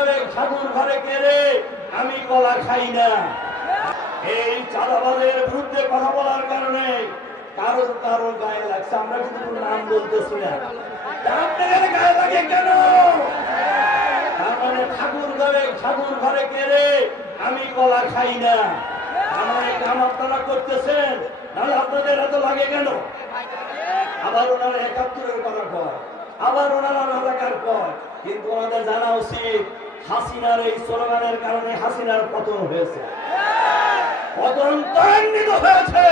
ঘরে ঠাকুর ঘরে কেড়ে আমি কলা খাই না। এই চাঁদাবাজের বিরুদ্ধে কথা বলার কারণে কারো কারো গায়ে লাগছে, আমরা কিন্তু কোনো নাম বলতেছি না। আপনাদের গায়ে লাগে কেন? তার মানে ঠাকুর ঘরে কেড়ে আমি কলা খাই না। আমার এই কাম আপনারা করতেছেন, তাহলে আপনাদের এত লাগে কেন? আবার ওনারা ৭১-এর কথা কয়, আবার ওনারা রাজাকার কয়, কিন্তু ওনাদের জানা উচিত হাসিনার এই স্লোগানের কারণে হাসিনার পতন হয়েছে, পতন ত্বরান্বিত হয়েছে।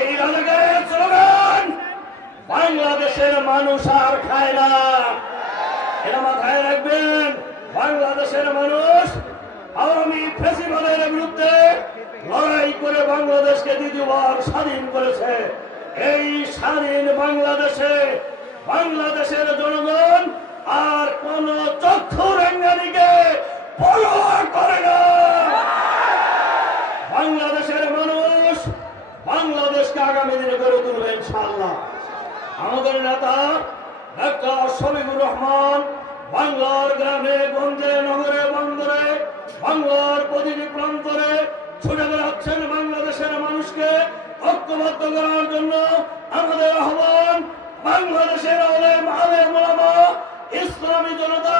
এই রাজাকারের স্লোগান বাংলাদেশের মানুষ আর খায় না, এটা মাথায় রাখবেন। বাংলাদেশের মানুষ আওয়ামী ফ্যাসিবাদের বিরুদ্ধে লড়াই করে বাংলাদেশকে দ্বিতীয়বার স্বাধীন করেছে। এই স্বাধীন বাংলাদেশে বাংলাদেশের জনগণ আর কোন চক্ষু রাঙ্গানিকে পরোয়া করে না। বাংলাদেশের মানুষ বাংলাদেশকে আগামী দিনে গড়ে তুলবে ইনশাআল্লাহ। আমাদের নেতা ডক্টর শফিকুর রহমান বাংলার গ্রামে গঞ্জে নগরে বন্দরে বাংলার প্রতিটি প্রান্তরে ছুটে বেড়াচ্ছেন বাংলাদেশের মানুষকে ঐক্যবদ্ধ করার জন্য। আমাদের আহ্বান, বাংলাদেশের আলেম ওলামা, ইসলামী জনতা,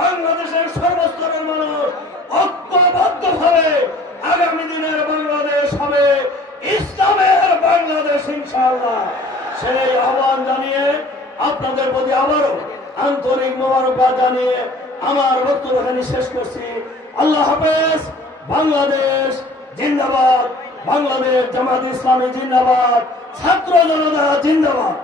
বাংলাদেশের সর্বস্তরের মানুষ ঐক্যবদ্ধভাবে আগামী দিনের বাংলাদেশ হবে ইসলামের বাংলাদেশ ইনশাআল্লাহ। সেই আহ্বান জানিয়ে আপনাদের প্রতি আবারও আন্তরিক মোবারকবাদ জানিয়ে আমার বক্তব্য এখানে শেষ করছি। আল্লাহ হাফেজ। বাংলাদেশ জিন্দাবাদ, বাংলাদেশ জামাত ইসলামী জিন্দাবাদ, ছাত্র জনতা জিন্দাবাদ।